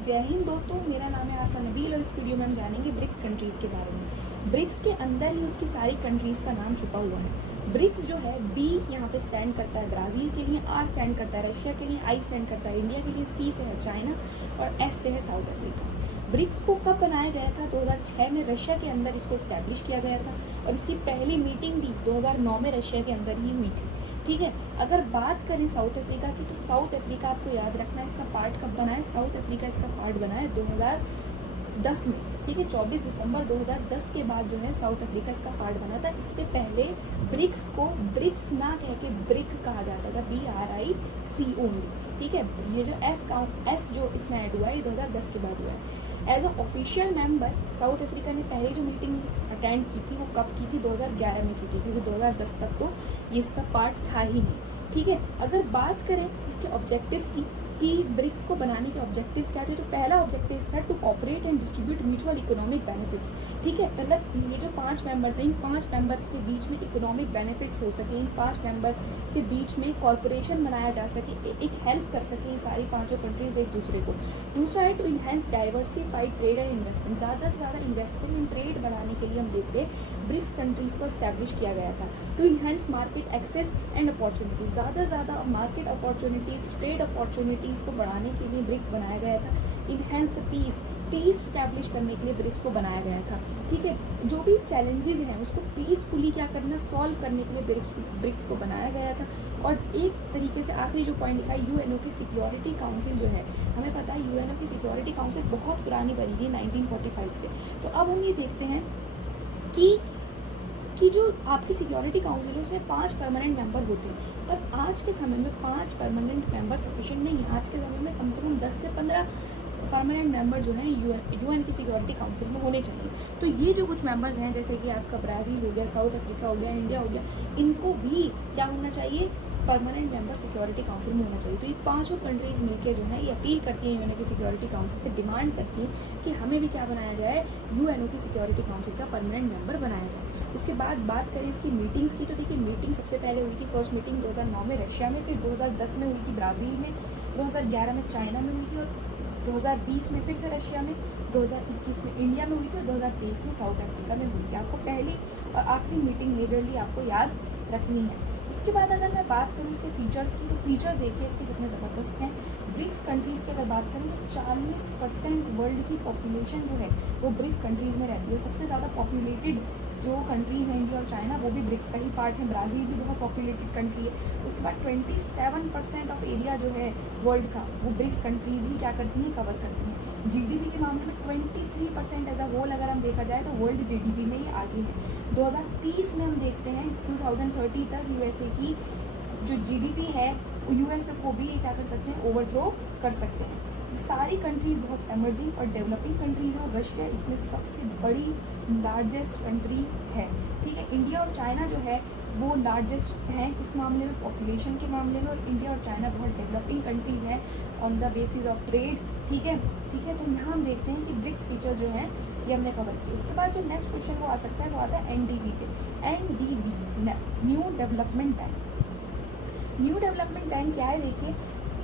जय हिंद दोस्तों, मेरा नाम है आफा नबील और इस वीडियो में हम जानेंगे ब्रिक्स कंट्रीज़ के बारे में। ब्रिक्स के अंदर ही उसकी सारी कंट्रीज़ का नाम छुपा हुआ है। ब्रिक्स जो है बी यहाँ पे स्टैंड करता है ब्राज़ील के लिए, आर स्टैंड करता है रशिया के लिए, आई स्टैंड करता है इंडिया के लिए, सी से है चाइना और एस से है साउथ अफ्रीका। ब्रिक्स को कब बनाया गया था? 2006 में रशिया के अंदर इसको इस्टेब्लिश किया गया था और इसकी पहली मीटिंग भी 2009 में रशिया के अंदर ही हुई थी। ठीक है, अगर बात करें साउथ अफ्रीका की, तो साउथ अफ्रीका आपको याद रखना है इसका पार्ट कब बना है। साउथ अफ्रीका इसका पार्ट बना है 2010 में। ठीक है, 24 दिसंबर 2010 के बाद जो है साउथ अफ्रीका इसका पार्ट बना था। इससे पहले ब्रिक्स को ब्रिक्स ना कह के ब्रिक कहा जाता था, BRIC ओनली। ठीक है, ये जो एस जो इसमें ऐड हुआ है ये 2010 के बाद हुआ है। As a official member South Africa ने पहले जो मीटिंग अटेंड की थी वो कब की थी? 2011 में की थी, क्योंकि 2010 तक तो ये इसका पार्ट था ही नहीं। ठीक है, अगर बात करें इसके ऑब्जेक्टिव्स की कि ब्रिक्स को बनाने के ऑब्जेक्टिव्स क्या थे, तो पहला ऑब्जेक्टिव था to cooperate and distribute mutual economic benefits. ठीक है, मतलब ये जो 5 मेंबर्स हैं, इन 5 मेंबर्स के बीच में इकोनॉमिक बेनिफिट्स हो सके, इन 5 मेंबर के बीच में कॉरपोरेशन बनाया जा सके, एक हेल्प कर सके ये सारी 5 कंट्रीज एक दूसरे को। दूसरा है to enhance diversified trade and investment. ज़्यादा से ज़्यादा इन्वेस्टमेंट एंड ट्रेड बढ़ाने के लिए हम देखते हैं ब्रिक्स कंट्रीज़ को इस्टेब्लिश किया गया था। To enhance market access and opportunities, ज़्यादा से ज़्यादा मार्केट अपॉर्चुनिटीज़, ट्रेड अपॉर्चुनिटीज़ को बढ़ाने के लिए ब्रिक्स बनाया गया था। इन्हेंस पीस स्टैब्लिश करने के लिए ब्रिक्स को बनाया गया था। ठीक है, जो भी चैलेंजेस हैं उसको पीसफुली क्या करना, सॉल्व करने के लिए ब्रिक्स को बनाया गया था। और एक तरीके से आखिरी जो पॉइंट लिखा है, यूएनओ की सिक्योरिटी काउंसिल जो है, हमें पता है यूएनओ की सिक्योरिटी काउंसिल बहुत पुरानी बनी थी 1945 से। तो अब हम ये देखते हैं कि जो आपकी सिक्योरिटी काउंसिल है उसमें 5 परमानेंट मेंबर होते हैं, पर आज के समय में 5 परमानेंट मेंबर सफिशिएंट नहीं है। आज के समय में कम से कम 10 से 15 परमानेंट मेंबर जो हैं यूएन की सिक्योरिटी काउंसिल में होने चाहिए। तो ये जो कुछ मेंबर्स हैं, जैसे कि आपका ब्राज़ील हो गया, साउथ अफ्रीका हो गया, इंडिया हो गया, इनको भी क्या होना चाहिए? परमानेंट मेंबर सिक्योरिटी काउंसिल में होना चाहिए। तो ये 5 कंट्रीज़ मिलकर जो है ये अपील करती हैं यूएनओ की सिक्योरिटी काउंसिल से, डिमांड करती हैं कि हमें भी क्या बनाया जाए, यूएनओ की सिक्योरिटी काउंसिल का परमानेंट मेंबर बनाया जाए। उसके बाद बात करें इसकी मीटिंग्स की, तो देखिए मीटिंग सबसे पहले हुई थी, फर्स्ट मीटिंग 2009 में रशिया में, फिर 2010 में हुई थी ब्राज़ील में, 2011 में चाइना में हुई थी और 2020 में फिर से रशिया में, 2021 में इंडिया में हुई थी और 2023 में साउथ अफ्रीका में हुई थी। आपको पहली और आखिरी मीटिंग मेजरली आपको याद रखनी है। उसके बाद अगर मैं बात करूँ इसके फीचर्स की, तो फीचर्स देखिए इसके कितने ज़बरदस्त हैं। ब्रिक्स कंट्रीज़ की अगर बात करें तो 40% वर्ल्ड की पॉपुलेशन जो है वो ब्रिक्स कंट्रीज़ में रहती है। सबसे ज़्यादा पॉपुलेटेड जो कंट्रीज़ हैं इंडिया और चाइना, वो भी ब्रिक्स का ही पार्ट है। ब्राज़ील भी बहुत पॉपुलेटेड कंट्री है। उसके बाद 27% ऑफ एरिया जो है वर्ल्ड का वो ब्रिक्स कंट्रीज़ ही क्या करती हैं, कवर करती हैं। जीडीपी के मामले में 23% एज अ होल अगर हम देखा जाए तो वर्ल्ड जीडीपी में ही आगे है। 2030 में हम देखते हैं 2030 तक यूएसए की जो जीडीपी है यूएसए को भी क्या कर सकते हैं, ओवरथ्रो कर सकते हैं। सारी कंट्रीज बहुत एमर्जिंग और डेवलपिंग कंट्रीज हैं और रशिया इसमें सबसे बड़ी लार्जेस्ट कंट्री है। ठीक है, इंडिया और चाइना जो है वो लार्जेस्ट हैं किस मामले में, पॉपुलेशन के मामले में, और इंडिया और चाइना बहुत डेवलपिंग कंट्री है on the basis of trade. ठीक है, तो यहाँ हम देखते हैं कि ब्रिक्स फीचर जो हैं ये हमने कवर किया। उसके बाद जो नेक्स्ट क्वेश्चन वो आ सकता है वो आता है एनडीबी पे। NDB new development bank. New development bank क्या है? देखिए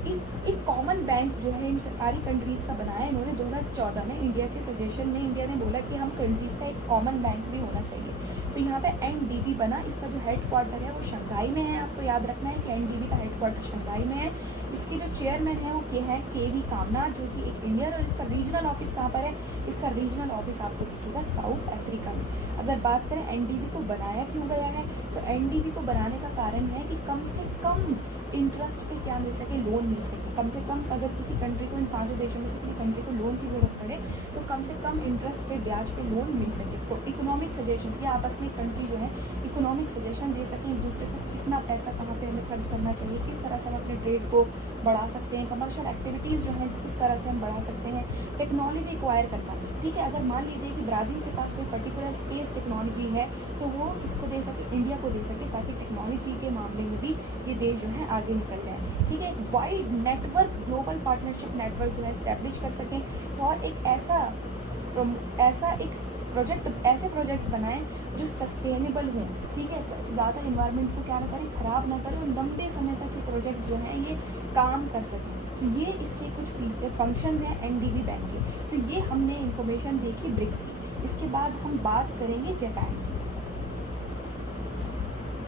एक कॉमन बैंक जो है इन सारी कंट्रीज़ का बनाया इन्होंने 2014 में। इंडिया के सजेशन में इंडिया ने बोला कि हम कंट्रीज़ का एक कॉमन बैंक भी होना चाहिए। तो यहाँ पे एनडीबी बना। इसका जो हेड क्वार्टर है वो शंघाई में है। आपको याद रखना है कि एनडीबी का हेड क्वार्टर शंघाई में है। इसके जो चेयरमैन है वो के.वी. कामना, जो कि एक इंडियन, और इसका रीजनल ऑफिस कहाँ पर है? इसका रीजनल ऑफिस आपको दिखेगा साउथ अफ्रीका में। अगर बात करें एनडीबी को बनाया क्यों गया है, तो एनडीबी को बनाने का कारण है कि कम से कम इंटरेस्ट पे क्या मिल सके, लोन मिल सके। कम से कम अगर किसी कंट्री को, इन 5 देशों में से किसी कंट्री को लोन की ज़रूरत पड़े तो कम से कम इंटरेस्ट पे, ब्याज पे लोन मिल सके। तो इकोनॉमिक सजेशंस, या आपस में कंट्री जो है इकोनॉमिक सजेशन दे सकें एक दूसरे को, कितना पैसा कहाँ पे हमें खर्च करना चाहिए, किस तरह से हम अपने ट्रेड को बढ़ा सकते हैं, कमर्शियल एक्टिविटीज़ जो हैं किस तरह से हम बढ़ा सकते हैं, टेक्नोलॉजी एक्वायर करना। ठीक है, अगर मान लीजिए कि ब्राज़ील के पास कोई पर्टिकुलर स्पेस टेक्नोलॉजी है तो वो किसको दे सके, इंडिया को दे सके, ताकि टेक्नोलॉजी के मामले में भी ये देश जो है आगे निकल जाए। ठीक है, wide network, global partnership network जो है इस्टेब्लिश कर सकें और एक ऐसा एक ऐसे प्रोजेक्ट्स बनाएं जो सस्टेनेबल हों। ठीक है, ज़्यादा इन्वायरमेंट को क्या ना करें, ख़राब ना करें और लंबे समय तक ये प्रोजेक्ट जो हैं ये काम कर सकें। तो ये इसके कुछ फंक्शंस हैं एनडीबी बैंक के। तो ये हमने इंफॉर्मेशन देखी ब्रिक्स की। इसके बाद हम बात करेंगे जापान की।